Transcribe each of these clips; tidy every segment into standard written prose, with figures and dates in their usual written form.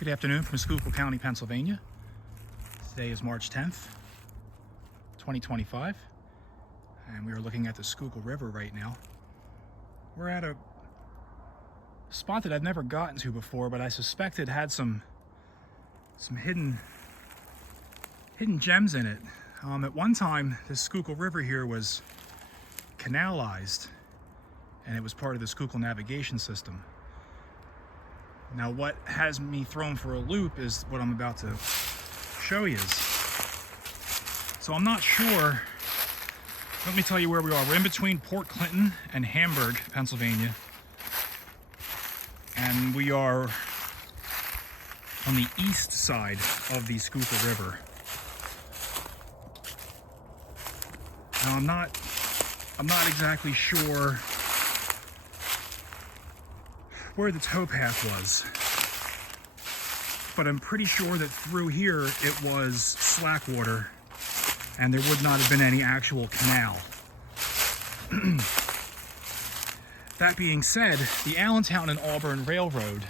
Good afternoon from Schuylkill County, Pennsylvania. Today is March 10th, 2025, and we are looking at the Schuylkill River right now. We're at a spot that I've never gotten to before, but I suspect it had some hidden gems in it. At one time, the Schuylkill River here was canalized, and it was part of the Schuylkill navigation system. Now, what has me thrown for a loop is what I'm about to show you. So I'm not sure. Let me tell you where we are. We're in between Port Clinton and Hamburg, Pennsylvania. And we are on the east side of the Schuylkill River. Now, I'm not exactly sure where the towpath was, but I'm pretty sure that through here it was slack water and there would not have been any actual canal. That being said, the Allentown and Auburn Railroad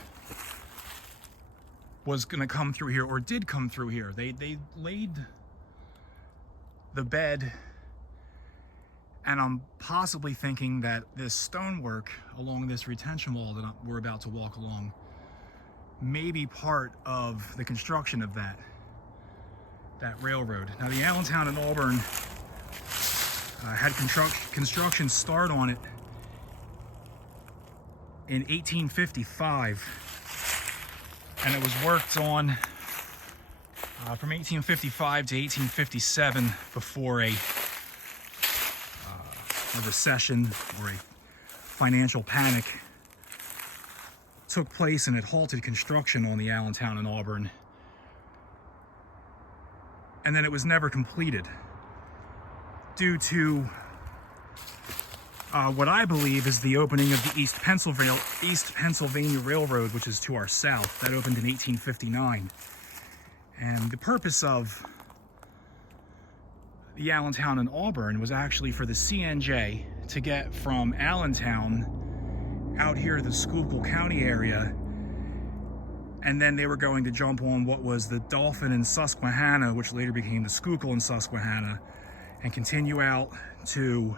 was going to come through here, or did come through here. They laid the bed, and I'm possibly thinking that this stonework along this retention wall that we're about to walk along may be part of the construction of that railroad. Now, the Allentown and Auburn had construction start on it in 1855, and it was worked on from 1855 to 1857 before a recession or a financial panic took place, and it halted construction on the Allentown and Auburn. And then it was never completed due to what I believe is the opening of the East Pennsylvania Railroad, which is to our south. That opened in 1859. And the purpose of the Allentown and Auburn was actually for the CNJ to get from Allentown out here to the Schuylkill County area, and then they were going to jump on what was the Dolphin and Susquehanna, which later became the Schuylkill and Susquehanna, and continue out to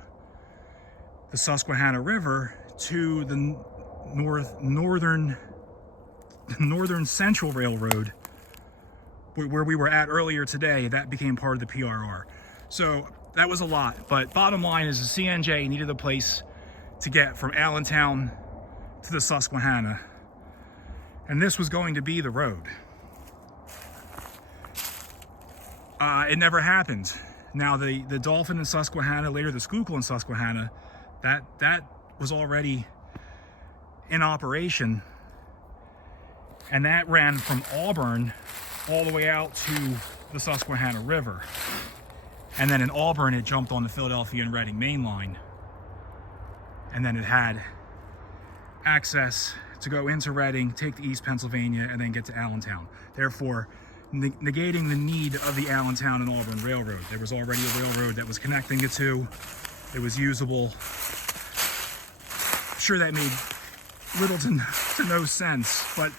the Susquehanna River to the Northern Central Railroad, where we were at earlier today. That became part of the PRR. So that was a lot, but bottom line is the CNJ needed a place to get from Allentown to the Susquehanna, and this was going to be the road. It never happened. Now, the Dolphin and Susquehanna, later the Schuylkill and Susquehanna, that was already in operation, and that ran from Auburn all the way out to the Susquehanna River. And then in Auburn, it jumped on the Philadelphia and Reading main line. And then it had access to go into Reading, take to East Pennsylvania, and then get to Allentown. Therefore, negating the need of the Allentown and Auburn Railroad. There was already a railroad that was connecting the two. It was usable. I'm sure that made little to no sense. But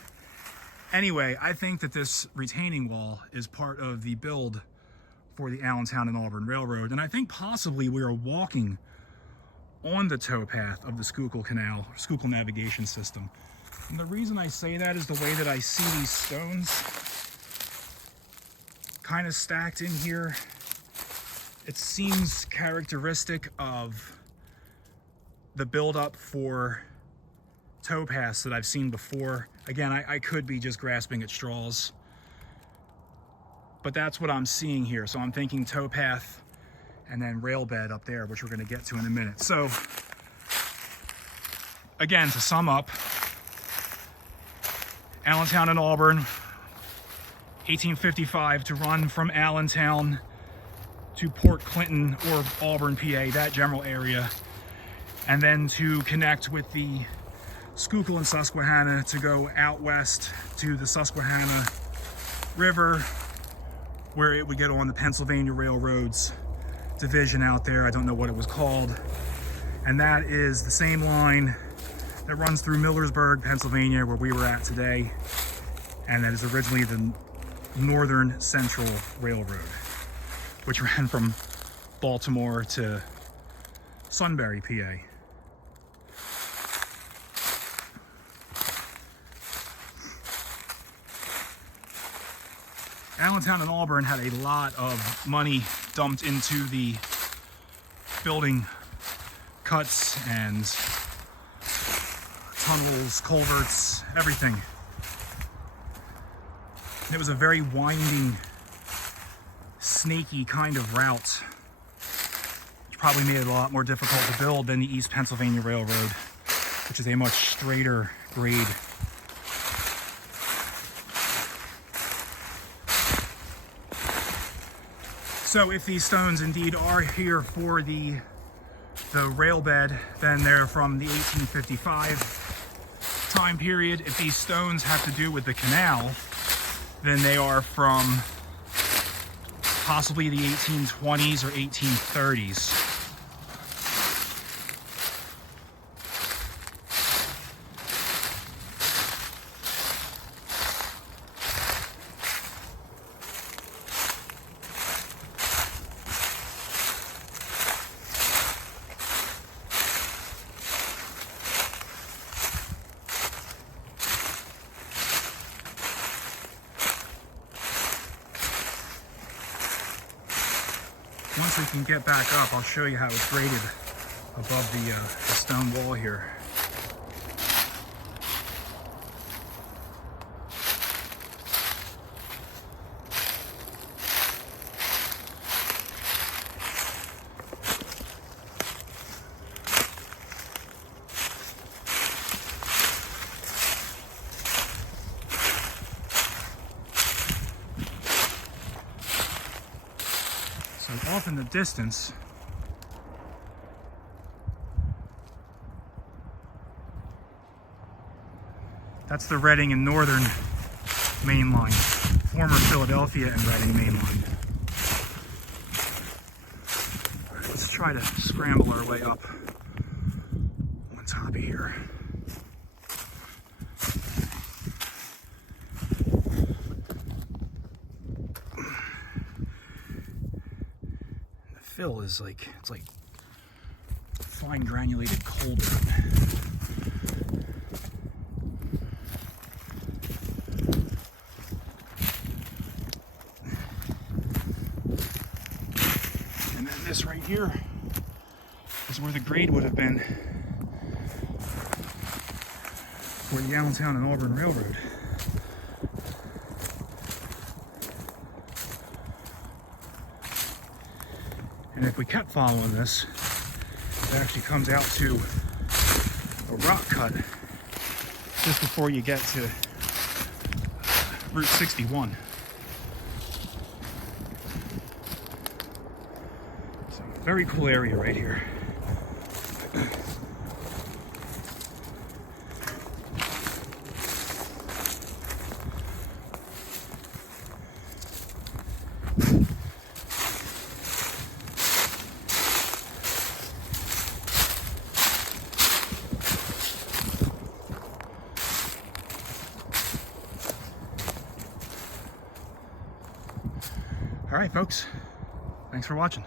anyway, I think that this retaining wall is part of the build for the Allentown and Auburn Railroad, and I think possibly we are walking on the towpath of the Schuylkill Canal, Schuylkill navigation system. And the reason I say that is the way that I see these stones kind of stacked in here. It seems characteristic of the buildup for towpaths that I've seen before. Again, I could be just grasping at straws, but that's what I'm seeing here. So I'm thinking towpath and then rail bed up there, which we're going to get to in a minute. So again, to sum up, Allentown and Auburn, 1855, to run from Allentown to Port Clinton or Auburn, PA, that general area, and then to connect with the Schuylkill and Susquehanna to go out west to the Susquehanna River, where it would get on the Pennsylvania Railroad's division out there. I don't know what it was called. And that is the same line that runs through Millersburg, Pennsylvania, where we were at today, and that is originally the Northern Central Railroad, which ran from Baltimore to Sunbury, PA. Allentown and Auburn had a lot of money dumped into the building cuts and tunnels, culverts, everything. It was a very winding, snaky kind of route, which probably made it a lot more difficult to build than the East Pennsylvania Railroad, which is a much straighter grade. So if these stones indeed are here for the rail bed, then they're from the 1855 time period. If these stones have to do with the canal, then they are from possibly the 1820s or 1830s. Once we can get back up, I'll show you how it's graded above the stone wall here. So off in the distance, that's the Reading and Northern Main Line, former Philadelphia and Reading Main Line. All right, let's try to scramble our way up on top of here. Fill is like, it's like fine granulated coal dirt. And then this right here is where the grade would have been for the Allentown and Auburn Railroad. And if we kept following this, it actually comes out to a rock cut just before you get to Route 61. So, very cool area right here. All right, folks, thanks for watching.